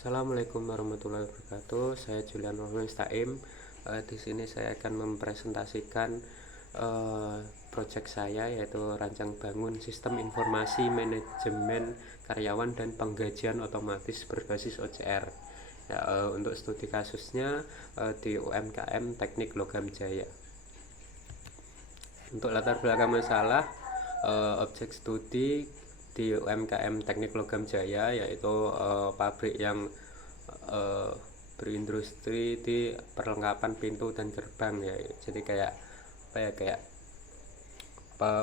Assalamualaikum warahmatullahi wabarakatuh. Saya Julian Taim. Di sini saya akan mempresentasikan proyek saya, yaitu rancang bangun sistem informasi manajemen karyawan dan penggajian otomatis berbasis OCR. Ya, untuk studi kasusnya di UMKM Teknik Logam Jaya. Untuk latar belakang masalah, objek studi di UMKM Teknik Logam Jaya yaitu pabrik yang berindustri di perlengkapan pintu dan gerbang ya. Jadi kayak apa ya, kayak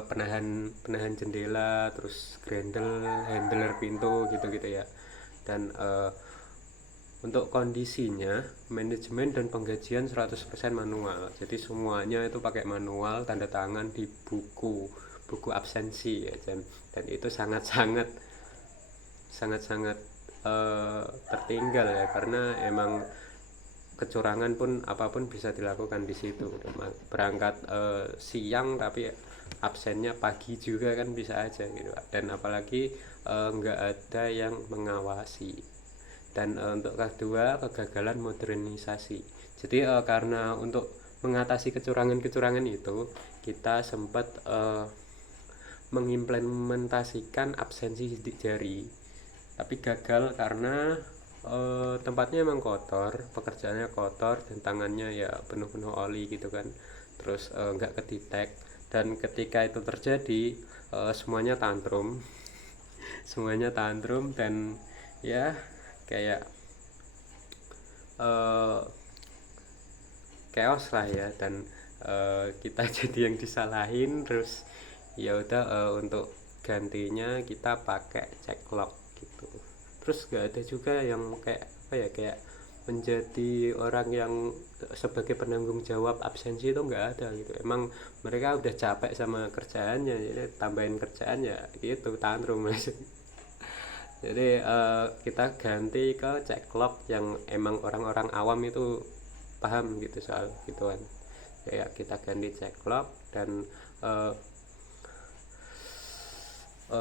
penahan penahan jendela, terus grendel, handler pintu gitu-gitu ya. Dan untuk kondisinya manajemen dan penggajian 100% manual. Jadi semuanya itu pakai manual, tanda tangan di buku absensi ya. Dan itu sangat-sangat tertinggal ya, karena emang kecurangan pun apapun bisa dilakukan di situ. Berangkat siang tapi absennya pagi juga kan bisa aja gitu. Dan apalagi nggak ada yang mengawasi. Dan untuk kedua, kegagalan modernisasi. Jadi karena untuk mengatasi kecurangan-kecurangan itu, kita sempat mengimplementasikan absensi sidik jari, tapi gagal karena tempatnya emang kotor, pekerjaannya kotor, dan tangannya ya penuh-penuh oli gitu kan. Terus nggak kedetek, dan ketika itu terjadi semuanya tantrum semuanya tantrum dan ya kayak chaos lah ya. Dan kita jadi yang disalahin. Terus ya udah, untuk gantinya kita pakai ceklock gitu. Terus gak ada juga yang kayak apa ya, kayak menjadi orang yang sebagai penanggung jawab absensi itu nggak ada gitu. Emang mereka udah capek sama kerjaannya, jadi tambahin kerjaan ya gitu, tantrum mas. Jadi kita ganti ke ceklock yang emang orang-orang awam itu paham gitu soal gituan. Kayak kita ganti ceklock. Dan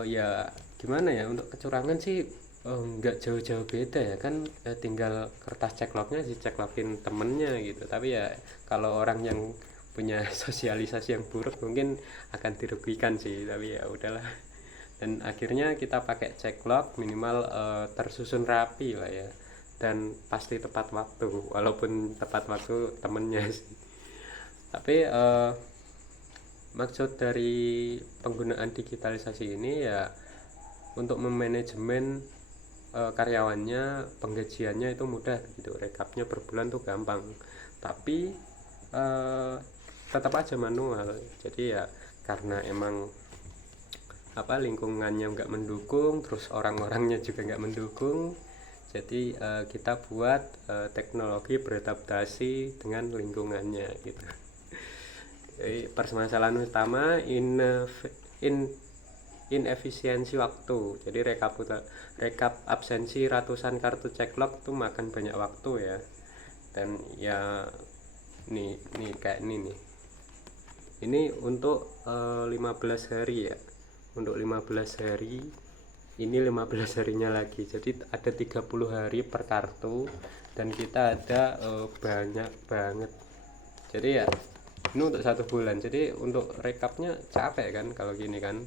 ya gimana ya, untuk kecurangan sih nggak jauh-jauh beda ya kan. Tinggal kertas ceklocknya diceklokin temennya gitu. Tapi ya kalau orang yang punya sosialisasi yang buruk mungkin akan dirugikan sih, tapi ya udahlah. Dan akhirnya kita pakai ceklock minimal tersusun rapi lah ya, dan pasti tepat waktu, walaupun tepat waktu temennya sih. Tapi maksud dari penggunaan digitalisasi ini ya untuk memanajemen karyawannya, penggajiannya itu mudah gitu, rekapnya per bulan tuh gampang. Tapi tetap aja manual. Jadi ya karena emang apa, lingkungannya nggak mendukung, terus orang-orangnya juga nggak mendukung. Jadi kita buat teknologi beradaptasi dengan lingkungannya gitu. Jadi permasalahan utama inefisiensi waktu. Jadi rekap absensi ratusan kartu ceklock itu makan banyak waktu ya. Dan ya nih kayak ini nih. Ini untuk 15 hari ya. Untuk 15 hari, ini 15 harinya lagi. Jadi ada 30 hari per kartu, dan kita ada banyak banget. Jadi ya ini untuk 1 bulan. Jadi untuk rekapnya capek kan kalau gini kan.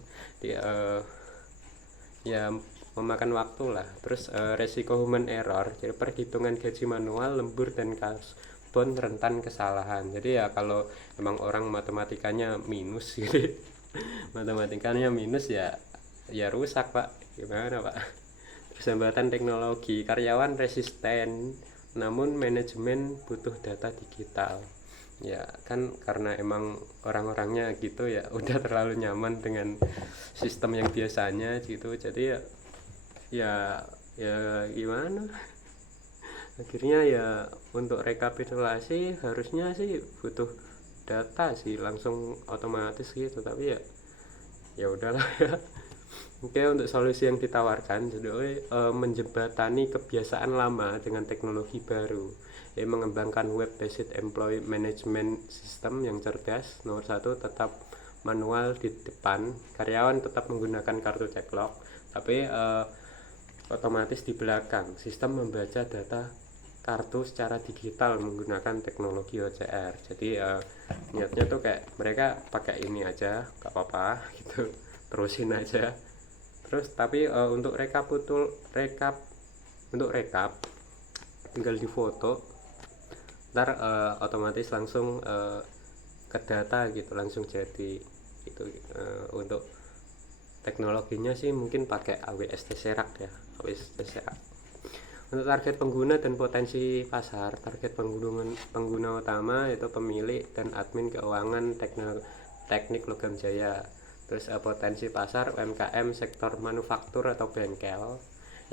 Ya memakan waktu lah. Terus resiko human error, jadi perhitungan gaji manual lembur dan karbon rentan kesalahan. Jadi ya kalau emang orang matematikanya minus gitu, matematikanya minus ya rusak pak, gimana pak. Terus hambatan teknologi, karyawan resisten namun manajemen butuh data digital. Ya kan karena emang orang-orangnya gitu ya, udah terlalu nyaman dengan sistem yang biasanya gitu. Jadi ya gimana, akhirnya ya untuk rekapitulasi harusnya sih butuh data sih langsung otomatis gitu. Tapi ya udahlah ya. Oke, untuk solusi yang ditawarkan jadi menjembatani kebiasaan lama dengan teknologi baru, mengembangkan web based employee management system yang cerdas. Nomor 1, tetap manual di depan, karyawan tetap menggunakan kartu ceklock, tapi otomatis di belakang. Sistem membaca data kartu secara digital menggunakan teknologi OCR. Jadi niatnya tuh kayak mereka pakai ini aja, gak apa-apa gitu, terusin aja. Terus tapi untuk rekap tinggal di foto, ntar otomatis langsung ke data gitu, langsung jadi itu. Untuk teknologinya sih mungkin pakai AWS Tesseract ya, AWS Tesseract. Untuk target pengguna dan potensi pasar, target pengguna utama yaitu pemilik dan admin keuangan teknik logam jaya. Terus potensi pasar UMKM sektor manufaktur atau bengkel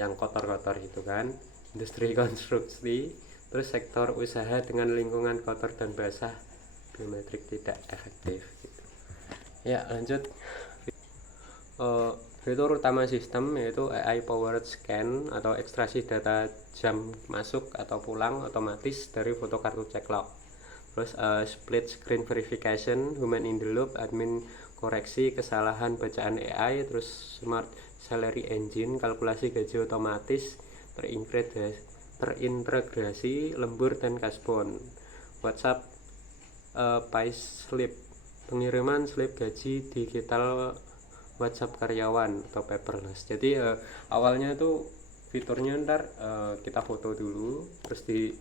yang kotor-kotor itu kan, industri konstruksi. Terus sektor usaha dengan lingkungan kotor dan basah, biometrik tidak efektif gitu. Ya lanjut. Fitur utama sistem yaitu AI powered scan atau ekstraksi data jam masuk atau pulang otomatis dari foto kartu ceklock. Terus split screen verification, human in the loop, admin koreksi kesalahan bacaan AI, terus smart salary engine, kalkulasi gaji otomatis, terintegrasi lembur dan kasbon. WhatsApp payslip, pengiriman slip gaji digital WhatsApp karyawan atau paperless. Jadi awalnya tuh fiturnya ntar kita foto dulu, terus di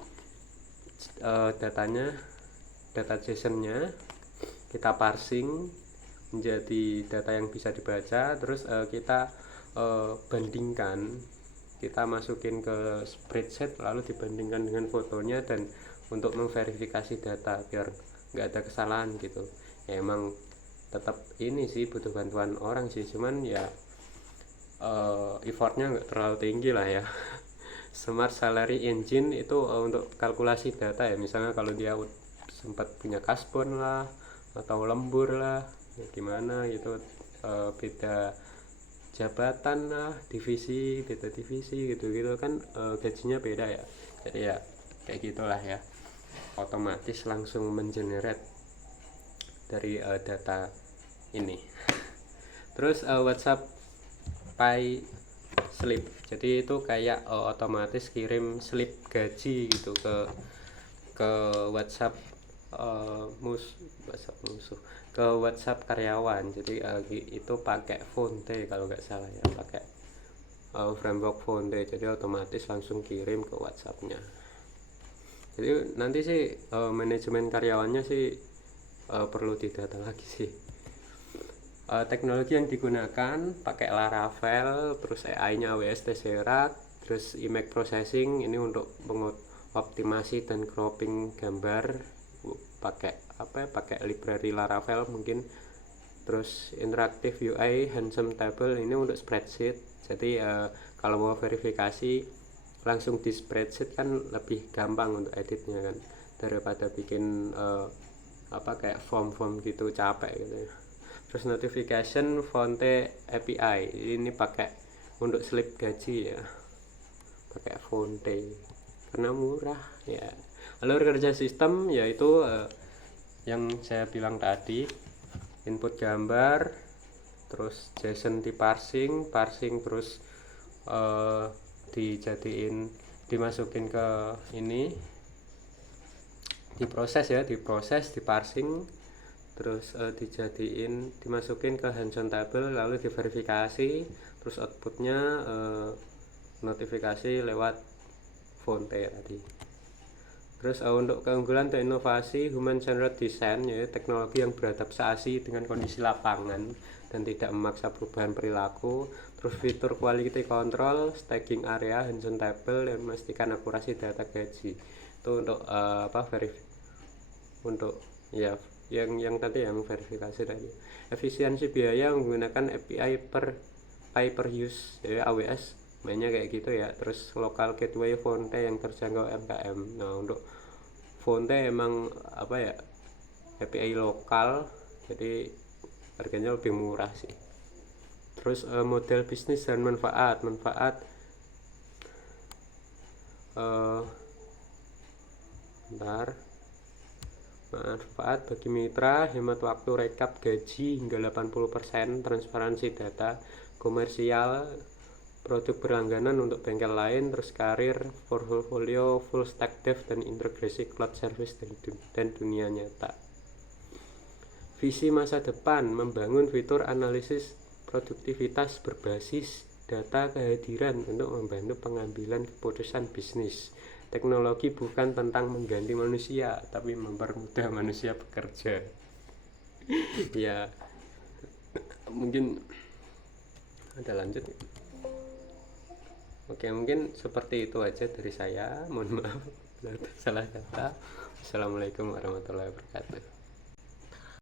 data JSON-nya kita parsing menjadi data yang bisa dibaca, terus kita bandingkan, kita masukin ke spreadsheet lalu dibandingkan dengan fotonya, dan untuk memverifikasi data biar nggak ada kesalahan gitu. Ya, emang tetap ini sih butuh bantuan orang sih, cuman ya effortnya nggak terlalu tinggi lah ya. Smart salary engine itu untuk kalkulasi data ya, misalnya kalau dia sempat punya kasbon lah atau lembur lah ya gimana gitu, beda jabatan lah, beda divisi gitu kan, gajinya beda ya. Jadi ya kayak gitulah ya, otomatis langsung mengenerate dari data ini. Terus WhatsApp pay slip, jadi itu kayak otomatis kirim slip gaji gitu ke WhatsApp musuh ke WhatsApp karyawan. Jadi itu pakai Fonte kalau nggak salah ya, pakai framework Fonte, jadi otomatis langsung kirim ke WhatsAppnya. Jadi nanti sih manajemen karyawannya sih perlu didata lagi sih. Teknologi yang digunakan pakai Laravel, terus AI-nya AWS Tesseract, terus image processing ini untuk mengoptimasi dan cropping gambar pakai library Laravel mungkin. Terus interactive UI handsome table ini untuk spreadsheet. Jadi kalau mau verifikasi langsung di spreadsheet kan lebih gampang untuk editnya kan, daripada bikin kayak form gitu, capek gitu ya. Terus notification Fonte API ini pakai untuk slip gaji ya, pakai Fonte karena murah ya. Alur kerja sistem yaitu yang saya bilang tadi, input gambar, terus JSON di parsing terus dimasukin ke ini, diproses, di parsing, terus dimasukin ke hands-on table lalu diverifikasi, terus outputnya notifikasi lewat Fonte tadi. Terus untuk keunggulan dan inovasi, human centered design yaitu teknologi yang beradaptasi dengan kondisi lapangan dan tidak memaksa perubahan perilaku. Terus fitur quality control, staging area, hands-on table, dan memastikan akurasi data gaji. Itu untuk untuk ya yang tadi yang verifikasi tadi. Efisiensi biaya menggunakan API pay per use, jadi AWS mainnya kayak gitu ya. Terus local gateway Fonte yang terjangkau MKM. Nah, untuk Fonte emang API lokal, jadi harganya lebih murah sih. Terus model bisnis dan manfaat manfaat bagi mitra, hemat waktu rekap gaji hingga 80%, transparansi data, komersial, produk berlangganan untuk bengkel lain, terus karir, portfolio, full stack dev, dan integrasi cloud service dan dunia nyata. Visi masa depan membangun fitur analisis produktivitas berbasis data kehadiran untuk membantu pengambilan keputusan bisnis. Teknologi bukan tentang mengganti manusia, tapi mempermudah manusia bekerja. Ya, mungkin ada lanjut. Oke, mungkin seperti itu aja dari saya. Mohon maaf salah kata. Assalamualaikum warahmatullahi wabarakatuh.